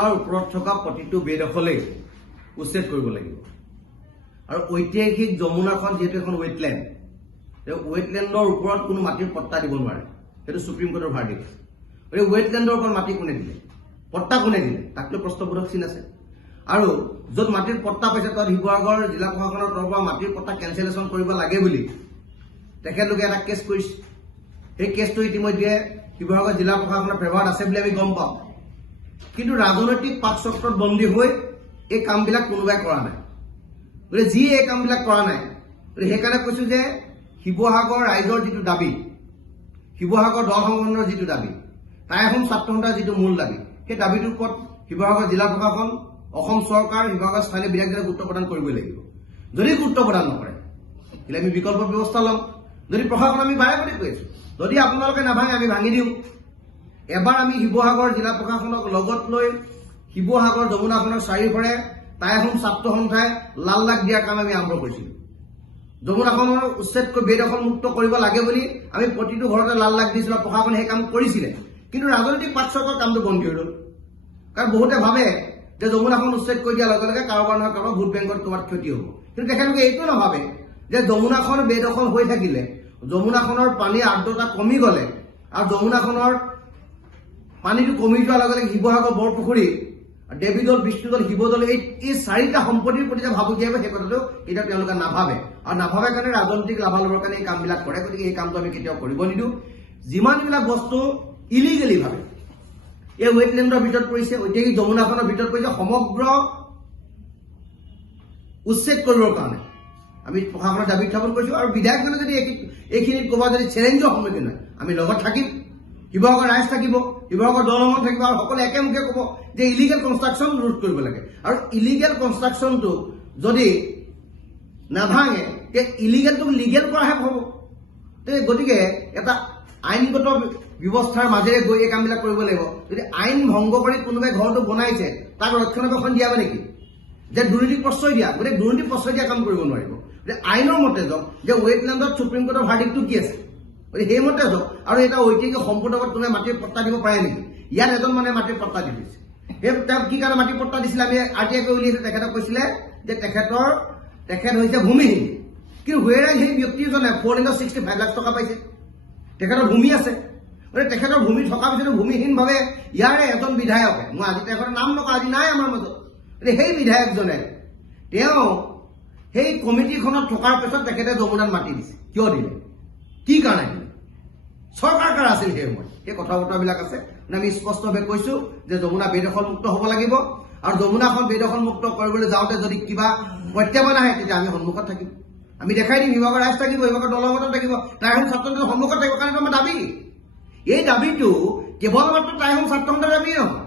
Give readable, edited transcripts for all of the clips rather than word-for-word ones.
যমুনাৰ ওপৰত থকা প্ৰতিটো বেদখলেই উচ্ছেদ কৰিব লাগিব আৰু ঐতিহাসিক যমুনাখন যেহেতু এখন ৱেটলেণ্ড ৱেটলেণ্ডৰ ওপৰত কোনো মাটিৰ পট্টা দিব নোৱাৰে সেইটো সুপ্ৰিম কোৰ্টৰ ভাৰ্ডিক্ট এই ৱেটলেণ্ডৰ ওপৰত মাটি কোনে দিলে পট্টা কোনে দিলে তাকলৈ প্ৰশ্নবোধক চিন আছে আৰু য'ত মাটিৰ পট্টা পাইছে তাত শিৱসাগৰ জিলা প্ৰশাসনৰ তৰফৰ পৰা মাটিৰ পট্টা কেঞ্চেলেশ্যন কৰিব লাগে বুলি তেখেতলোকে এটা কেছ কৰিছে সেই কেছটো ইতিমধ্যে শিৱসাগৰ জিলা প্ৰশাসনৰ ফেভাৰত আছে বুলি আমি গম পাওঁ কিন্তু ৰাজনৈতিক পাকচক্ৰত বন্দী হৈ এই কামবিলাক কোনোবাই কৰা নাই গতিকে যি এই কামবিলাক কৰা নাই সেইকাৰণে কৈছো যে শিৱসাগৰ ৰাইজৰ যিটো দাবী শিৱসাগৰ দল সংগঠনৰ যিটো দাবী তাই আহোম ছাত্ৰ সন্থাৰ যিটো মূল দাবী সেই দাবীটোৰ ওপৰত শিৱসাগৰ জিলা প্ৰশাসন অসম চৰকাৰ শিৱসাগৰ স্থানীয় বিধায়কজনে গুৰুত্ব প্ৰদান কৰিবই লাগিব যদি গুৰুত্ব প্ৰদান নকৰে তেতিয়াহ'লে আমি বিকল্প ব্যৱস্থা ল'ম যদি প্ৰশাসন আমি বাৰে বাৰে কৈ আছো যদি আপোনালোকে নাভাঙে আমি ভাঙি দিওঁ এবাৰ আমি শিৱসাগৰ জিলা প্ৰশাসনক লগত লৈ শিৱসাগৰ যমুনাখনৰ চাৰিওফালে তাই আহোম ছাত্ৰ সন্থাই লাল লাখ দিয়াৰ কাম আমি আৰম্ভ কৰিছিলোঁ যমুনাখনৰ উচ্ছেদকৈ বেদখল মুক্ত কৰিব লাগে বুলি আমি প্ৰতিটো ঘৰতে লাল লাখ দিছিলোঁ প্ৰশাসনে সেই কাম কৰিছিলে কিন্তু ৰাজনৈতিক পাকচক্ৰৰ কামটো বন্ধ হৈ ৰ'ল কাৰণ বহুতে ভাবে যে যমুনাখন উচ্ছেদ কৰি দিয়াৰ লগে লগে কাৰোবাৰ নহয় কাৰোবাৰ ভোট বেংকত ক'ৰবাত ক্ষতি হ'ব কিন্তু তেখেতলোকে এইটো নাভাবে যে যমুনাখন বেদখল হৈ থাকিলে যমুনাখনৰ পানীৰ আৰ্দ্ৰতা কমি গ'লে আৰু যমুনাখনৰ পানীটো কমি যোৱাৰ লগে লগে শিৱসাগৰ বৰপুখুৰী দেৱীদৌল বিষ্ণুদৌল শিৱদৌল এই চাৰিটা সম্পত্তিৰ প্ৰতি যে ভাবুকি আহিব সেই কথাটো এতিয়া তেওঁলোকে নাভাবে আৰু নাভাবে কাৰণে ৰাজনৈতিক লাভালাভৰ কাৰণে এই কামবিলাক কৰে গতিকে এই কামটো আমি কেতিয়াও কৰিব নিদিওঁ যিমানবিলাক বস্তু ইলিগেলি ভাবে এই ৱেটলেণ্ডৰ ভিতৰত পৰিছে ঐতিহাসিক যমুনাখনৰ ভিতৰত পৰিছে সমগ্ৰ উচ্ছেদ কৰিবৰ কাৰণে আমি প্ৰশাসনৰ দাবী উত্থাপন কৰিছোঁ আৰু বিধায়কজনে যদি এইখিনিত ক'ৰবাত যদি চেলেঞ্জৰ সন্মুখীন হয় আমি লগত থাকিম শিৱসাগৰ ৰাইজ থাকিব শিৱসাগৰ দল সংগঠন থাকিব আৰু সকলোৱে একেমুখে ক'ব যে ইলিগেল কনষ্ট্ৰাকশ্যন ৰোধ কৰিব লাগে আৰু ইলিগেল কনষ্ট্ৰাকশ্যনটো যদি নাভাঙে তে ইলিগেলটোক লিগেল কৰাহে হ'ব গতিকে এটা আইনগত ব্যৱস্থাৰ মাজেৰে গৈ এই কামবিলাক কৰিব লাগিব যদি আইন ভংগ কৰি কোনোবাই ঘৰটো বনাইছে তাক ৰক্ষণাবেক্ষণ দিয়াব নেকি যে দুৰ্নীতিক প্ৰশ্ৰয় দিয়া গতিকে দুৰ্নীতিক প্ৰশ্ৰয় দিয়া কাম কৰিব নোৱাৰিব যে আইনৰ মতে যাওক যে ৱেটলেণ্ডত সুপ্ৰিম কোৰ্টৰ ভাৰ্ডিক্টটো কি আছে গতিকে সেইমতে যাওক আৰু এটা ঐতিহাসিক সম্পদত কোনোবাই মাটিৰ পট্টা দিব পাৰে নেকি ইয়াত এজন মানে মাটিৰ পট্টা দি দিছে সেই তেওঁক কি কাৰণে মাটিৰ পট্টা দিছিলে আমি RTI কৰি উলিয়াইছে তেখেতক কৈছিলে যে তেখেত হৈছে ভূমিহীন কিন্তু হুৱেৰাই সেই ব্যক্তিজনে 465 লাখ টকা পাইছে তেখেতৰ ভূমি আছে গতিকে তেখেতৰ ভূমি থকাৰ পিছতো ভূমিহীনভাৱে ইয়াৰে এজন বিধায়কে মই আজি তেখেতৰ নাম নকওঁ আজি নাই আমাৰ মাজত গতিকে সেই বিধায়কজনে তেওঁ সেই কমিটিখনত থকাৰ পিছত তেখেতে যমুনাত মাটি দিছে কিয় দিলে কি কাৰণে দিলে চৰকাৰ কাৰ আছিল সেই সময় সেই কথা বতৰাবিলাক আছে আমি স্পষ্টভাৱে কৈছো যে যমুনা বেদখল মুক্ত হ'ব লাগিব আৰু যমুনাখন বেদখল মুক্ত কৰিবলৈ যাওঁতে যদি কিবা প্ৰত্যাহ্বান আহে তেতিয়া আমি সন্মুখত থাকিম আমি দেখাই দিম শিৱসাগৰ ৰাইজ থাকিব শিৱসাগৰ দল সংগঠন থাকিব তাই আহোম ছাত্ৰ সন্থাৰ সন্মুখত থাকিব কাৰণ আমাৰ দাবী এই দাবীটো কেৱল মাত্ৰ তাই আহোম ছাত্ৰ সন্থাৰ দাবী নহয়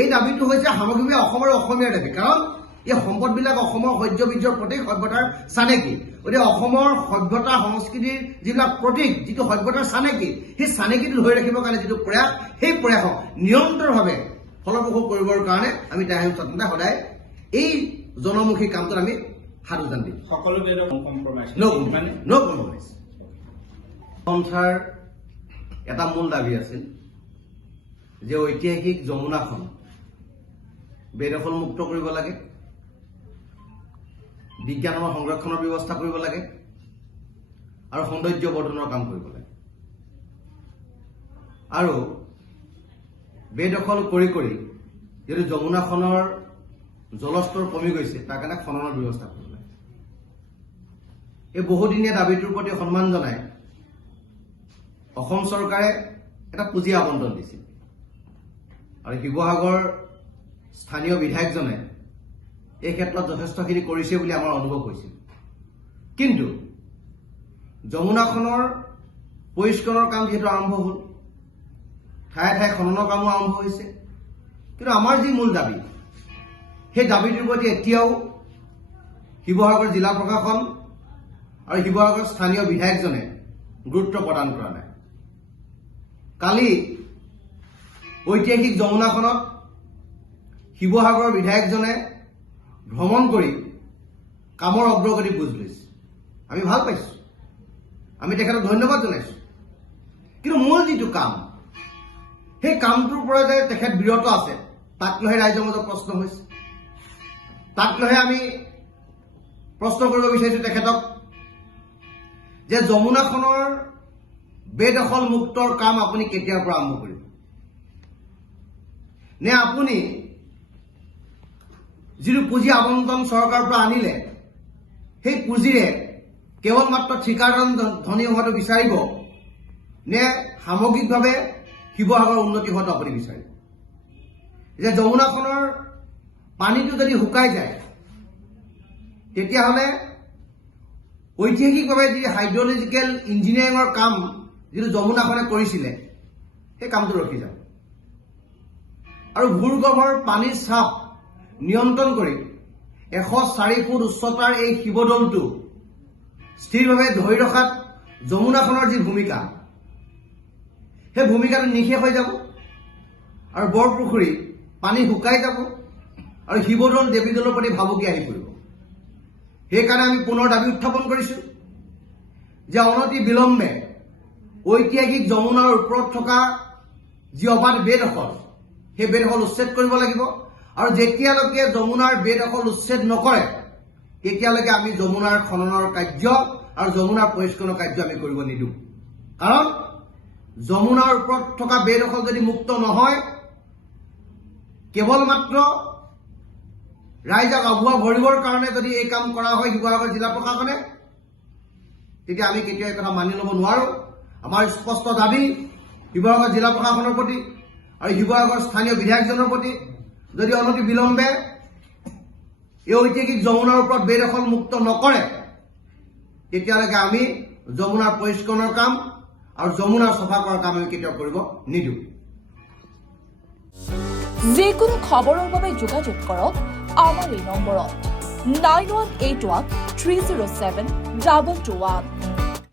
এই দাবীটো হৈছে সামগ্ৰিকভাৱে অসমৰ অসমীয়াৰ দাবী কাৰণ এই সম্পদবিলাক অসমৰ সহ্য বীৰ্যৰ প্ৰতীক সভ্যতাৰ চানেকি গতিকে অসমৰ সভ্যতা সংস্কৃতিৰ যিবিলাক প্ৰতীক যিটো সভ্যতাৰ চানেকি সেই চানেকিটো ধৰি ৰাখিবৰ কাৰণে যিটো প্ৰয়াস সেই প্ৰয়াসক নিৰন্তৰভাৱে ফলপ্ৰসূ কৰিবৰ কাৰণে আমি তাই আহোম ছাত্ৰ সন্থাই সদায় এই জনমুখী কামটোত আমি হাত উজান দিম সকলো কম্প্ৰমাইজ সন্থাৰ এটা মূল দাবী আছিল যে ঐতিহাসিক যমুনাখন বেদখল মুক্ত কৰিব লাগে বিজ্ঞানৰ সংৰক্ষণৰ ব্যৱস্থা কৰিব লাগে আৰু সৌন্দৰ্য বৰ্ধনৰ কাম কৰিব লাগে আৰু বেদখল কৰি যিহেতু যমুনাখনৰ জলস্তৰ কমি গৈছে তাৰ কাৰণে খননৰ ব্যৱস্থা কৰিব লাগে এই বহুদিনীয়া দাবীটোৰ প্ৰতি সন্মান জনাই অসম চৰকাৰে এটা পুঁজি আবণ্টন দিছিল আৰু শিৱসাগৰ স্থানীয় বিধায়কজনে এই ক্ষেত্ৰত যথেষ্টখিনি কৰিছে বুলি আমাৰ অনুভৱ হৈছিল কিন্তু যমুনাখনৰ পৰিষ্কাৰৰ কাম যিহেতু আৰম্ভ হ'ল ঠায়ে ঠায়ে খননৰ কামো আৰম্ভ হৈছে কিন্তু আমাৰ যি মূল দাবী সেই দাবীটোৰ প্ৰতি এতিয়াও শিৱসাগৰ জিলা প্ৰশাসন আৰু শিৱসাগৰ স্থানীয় বিধায়কজনে গুৰুত্ব প্ৰদান কৰা নাই কালি ঐতিহাসিক যমুনাখনত শিৱসাগৰৰ বিধায়কজনে ভ্ৰমণ কৰি কামৰ অগ্ৰগতি বুজ লৈছে আমি ভাল পাইছোঁ আমি তেখেতক ধন্যবাদ জনাইছোঁ কিন্তু মূল যিটো কাম সেই কামটোৰ পৰা যে তেখেত বিৰত আছে তাক লৈহে ৰাইজৰ মাজত প্ৰশ্ন হৈছে। তাক লৈহে আমি প্ৰশ্ন কৰিব বিচাৰিছোঁ তেখেতক যে যমুনাখনৰ বেদখল মুক্তৰ কাম আপুনি কেতিয়াৰ পৰা আৰম্ভ কৰিব, নে আপুনি যিটো পুঁজি আবণ্টন চৰকাৰৰ পৰা আনিলে সেই পুঁজিৰে কেৱল মাত্ৰ ঠিকাদাৰ ধনী হোৱাটো বিচাৰিব, নে সামগ্ৰিকভাৱে শিৱসাগৰৰ উন্নতি হোৱাটো আপুনি বিচাৰিব। যে যমুনাখনৰ পানীটো যদি শুকাই যায় তেতিয়াহ'লে ঐতিহাসিকভাৱে যি হাইড্ৰলজিকেল ইঞ্জিনিয়াৰিঙৰ কাম যিটো যমুনাখনে কৰিছিলে সেই কামটো ৰখি যাব আৰু ভূগৰ্ভৰ পানীৰ চাপ নিয়ন্ত্ৰণ কৰি 104 ফুট উচ্চতাৰ এই শিৱদৌলটো স্থিৰভাৱে ধৰি ৰখাত যমুনাখনৰ যি ভূমিকা সেই ভূমিকাটো নিঃশেষ হৈ যাব আৰু বৰপুখুৰী পানী শুকাই যাব আৰু শিৱদৌল দেৱীদৌলৰ প্ৰতি ভাবুকি আহি পৰিব। সেইকাৰণে আমি পুনৰ দাবী উত্থাপন কৰিছোঁ যে অনতি বিলম্বে ঐতিহাসিক যমুনাৰ ওপৰত থকা যি অবাধ বেদখল সেই বেদখল উচ্ছেদ কৰিব লাগিব আৰু যেতিয়ালৈকে যমুনাৰ বেদখল উচ্ছেদ নকৰে তেতিয়ালৈকে আমি যমুনাৰ খননৰ কাৰ্য আৰু যমুনাৰ পৰিষ্কৰণৰ কাৰ্য আমি কৰিব নিদিওঁ। কাৰণ যমুনাৰ ওপৰত থকা বেদখল যদি মুক্ত নহয়, কেৱল মাত্ৰ ৰাইজক আভুৱা ভৰিবৰ কাৰণে যদি এই কাম কৰা হয় শিৱসাগৰ জিলা প্ৰশাসনে, তেতিয়া আমি কেতিয়াও এই কথা মানি ল'ব নোৱাৰোঁ। আমাৰ স্পষ্ট দাবী শিৱসাগৰ জিলা প্ৰশাসনৰ প্ৰতি আৰু শিৱসাগৰ স্থানীয় বিধায়কজনৰ প্ৰতি, যদি অনতি বিলম্বে এই ঐতিহাসিক যমুনাৰ ওপৰত বেদখল মুক্ত নকৰে তেতিয়ালৈকে আমি যমুনাৰ পৰিষ্কৰণৰ কাম আৰু যমুনা চফা কৰাৰ কাম আমি কেতিয়াও কৰিব নিদিওঁ। যিকোনো খবৰৰ বাবে যোগাযোগ কৰক আমাৰ এই নম্বৰত 9181 307 221।